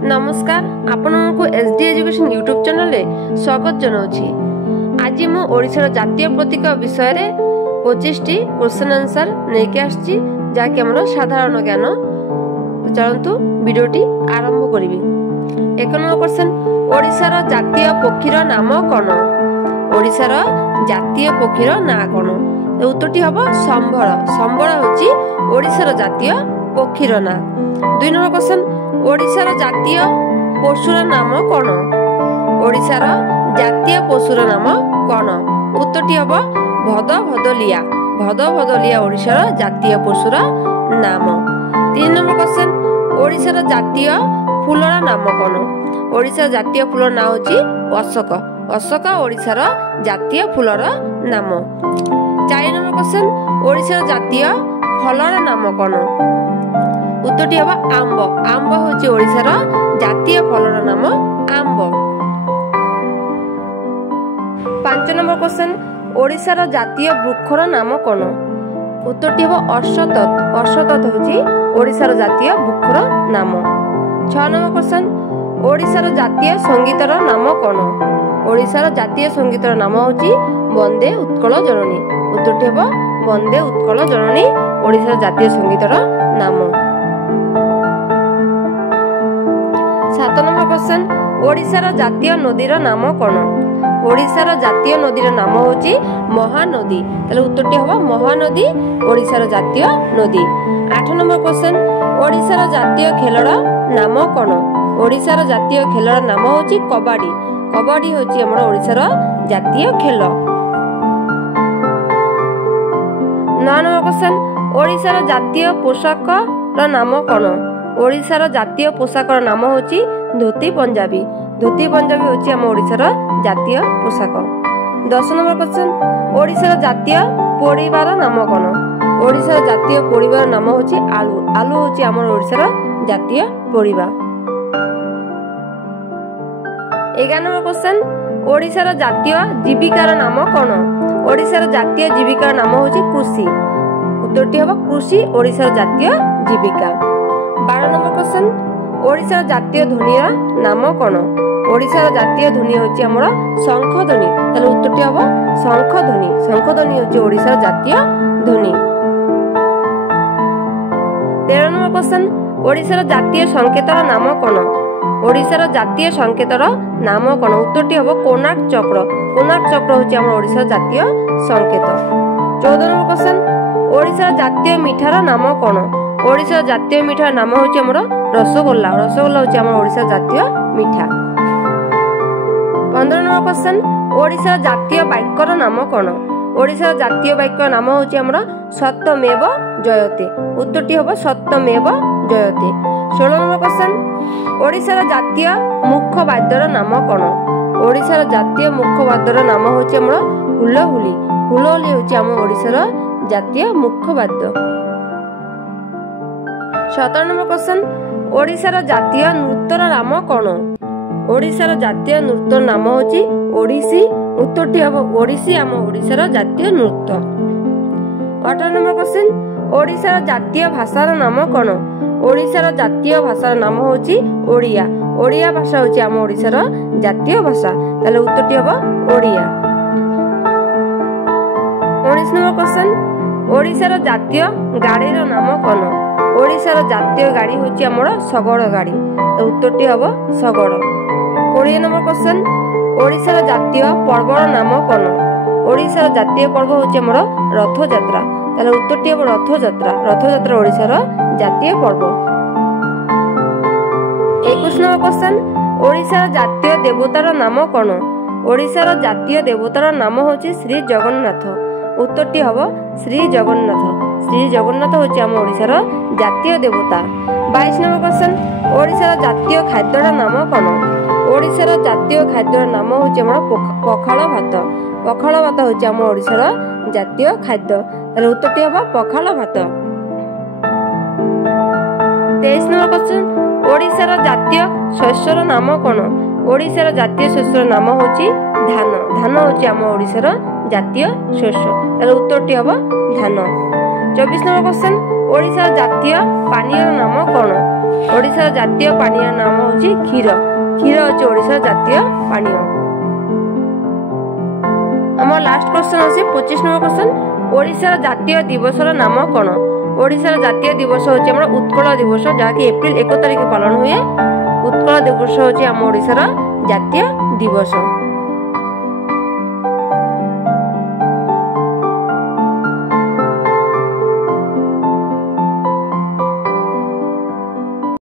नमस्कार आपनको SD education YouTube channel रे स्वागत जनाऊँगी। आज मु ओडिशार जातीय प्रतीक विषय रे 25 टी क्वेश्चन आंसर लेके आछि जाके हमर साधारण ज्ञान। तो चलंतु वीडियोटी आरंभ करिवि। 1 नंबर क्वेश्चन, ओडिशार जातीय पक्षीर नाम कोन? ओडिशार जातीय पक्षीर नाम कोन? तो उत्तरटी हबो संबळ। संबळ होची ओडिशार जातीय पक्षीर नाम। 2 नंबर क्वेश्चन, ओडिशार जातीय पशुर नाम कोन? ओडिशार जातीय पशुर नाम कोन? उत्तरटी हबो भदभदलिया। भदभदलिया ओडिशार जातीय पशुर नाम। 3 नंबर क्वेश्चन, ओडिशार जातीय फूलर नाम कोन? ओडिशार जातीय फूलर नाम होची अशोक। अशोक ओडिशार जातीय फूलर नाम। 4 नंबर क्वेश्चन, ओडिशार जातीय फलर नाम कोन? उत्तरटी हबो आंब। आंब होची ओडिशार जातीय फलर नाम आंब। 5 नंबर क्वेश्चन, ओडिशार जातीय वृक्षर नाम कोन? उत्तरटी हबो अश्वत्थ। अश्वत्थ होची ओडिशार जातीय वृक्षर नाम। 6 नंबर क्वेश्चन, ओडिशार जातीय संगीतर नाम कोन? ओडिशार जातीय संगीतर नाम होची वंदे उत्कल जननी। उत्तरटी हबो वंदे उत्कल जननी ओडिशार जातीय संगीतर नाम। 7 नंबर क्वेश्चन, ओडिशार जातीय नदीर नाम कोन? ओडिशार जातीय नदीर नाम होची महानदी। ताले उत्तरटी हबो महानदी ओडिशार जातीय नदी। 8 नंबर क्वेश्चन, ओडिशार जातीय खेलर नाम कोन? ओडिशार जातीय खेलर नाम होची कबड्डी। कबड्डी होची हमर ओडिशार जातीय खेल। 9 नंबर क्वेश्चन, ओडिशार जातीय पोशाकर नाम कोन? ओडिशार जातीय पोशाकर नाम होची धोती पंजाबी। धोती पंजाबी होची हम ओडिशार जातीय पोशाक। 10 नंबर क्वेश्चन, ओडिशार जातीय परिवार नाम कोन? ओडिशार जातीय परिवार नाम होची आलू। आलू होची हमर ओडिशार जातीय परिवार। 11 नंबर क्वेश्चन, ओडिशार जातीय जीविकार नाम कोन? ओडिशार जातीय जीविकार नाम होची कृषि। उत्तरटी हबो कृषि ओडिशार जातीय जीविका। 12 नंबर क्वेश्चन, ओडिशार जातीय ध्वनिर नाम कोन? ओडिशार जातीय ध्वनि होची हमर शंख ध्वनि। ताले उत्तरटी हबो शंख ध्वनि। शंख ध्वनि होची ओडिशार जातीय ध्वनि। 13 नंबर क्वेश्चन, ओडिशार जातीय संकेतर नाम कोन? ओडिशार जातीय संकेतर नाम कोन? उत्तरटी हबो कोणार्क चक्र। कोणार्क चक्र होची हमर ओडिशार जातीय संकेत। 14 नंबर क्वेश्चन, ओडिशार जातीय मिठार नाम कोन? ओडिशार जातीय मिठार नाम होची हमर रसगोल्ला। रसगोल्ला होची हमर ओडिशार जातीय मिठा। 15 नंबर क्वेश्चन, ओडिशार जातीय वाक्यर नाम कोन? ओडिशार जातीय वाक्य नाम होची हमर सत्यमेव जयते। उत्तरटी हबो सत्यमेव जयते। 16 नंबर क्वेश्चन, ओडिशार जातीय मुख्य वाद्यर नाम कोन? ओडिशार जातीय मुख्य वाद्यर नाम होची हमर हुलहुली। हुलहुली होची हमर ओडिशार जातीय मुख्य वाद्य। 17 नंबर क्वेश्चन, ओडिशार जातीय नृत्यर नाम कोन? ओडिशार जातीय नृत्यर नाम होची ओडिसी। उत्तरटी हबो ओडिसी हम ओडिशार जातीय नृत्य। 18 नंबर क्वेश्चन, ओडिशार जातीय भाषार नाम कोन? ओडिशार जातीय भाषार नाम होची ओडिया। ओडिया भाषा होची हम ओडिशार जातीय भाषा। ताले उत्तरटी हबो ओडिया। 19 नंबर क्वेश्चन, ओडिशार जातीय गाड़ीर नाम कोन? ओडिशार जातीय गाड़ी होची हमर शगड़ गाड़ी। तो उत्तरटी हबो शगड़। 20 नंबर क्वेश्चन, ओडिशार जातीय पर्वर नाम कोन? ओडिशार जातीय पर्व होची हमर रथ यात्रा। ताले उत्तरटी हबो रथ यात्रा। रथ यात्रा ओडिशार जातीय पर्व। 21 नंबर क्वेश्चन, ओडिशार जातीय देवतार नाम कोन? ओडिशार जातीय देवतार नाम होची श्री जगन्नाथ। उत्तरटी हबो श्री जगन्नाथ। श्री जगन्नाथ होची हम ओडिशार जातीय देवता। 22 नंबर क्वेश्चन, ओडिशार जातीय खाद्यर नाम कोन? ओडिशार जातीय खाद्यर नाम होची हमर पखाल भात। पखाल भात होची हम ओडिशार जातीय खाद्य। ताले उत्तरटी हबो पखाल भात। 23 नंबर क्वेश्चन, ओडिशार जातीय शस्यर नाम कोन? ओडिशार जातीय शस्यर नाम होची धान। धान होची हम ओडिशार जातीय शस्य। ताले उत्तरटी हबो धान। 24 नंबर क्वेश्चन, ओडिशार जातीय पानीय नाम कोन? ओडिशार जातीय पानीय नाम होची क्षीर। क्षीर होची ओडिशार जातीय पानीय। हमर लास्ट क्वेश्चन अछि 25 नंबर क्वेश्चन। ओडिशार जातीय दिवसर नाम कोन? ओडिशार जातीय दिवस होची हमर उत्कल दिवस जाकि एप्रिल 1 तारिख पालन हुए। उत्कल दिवस होची हम ओडिशार जातीय दिवस।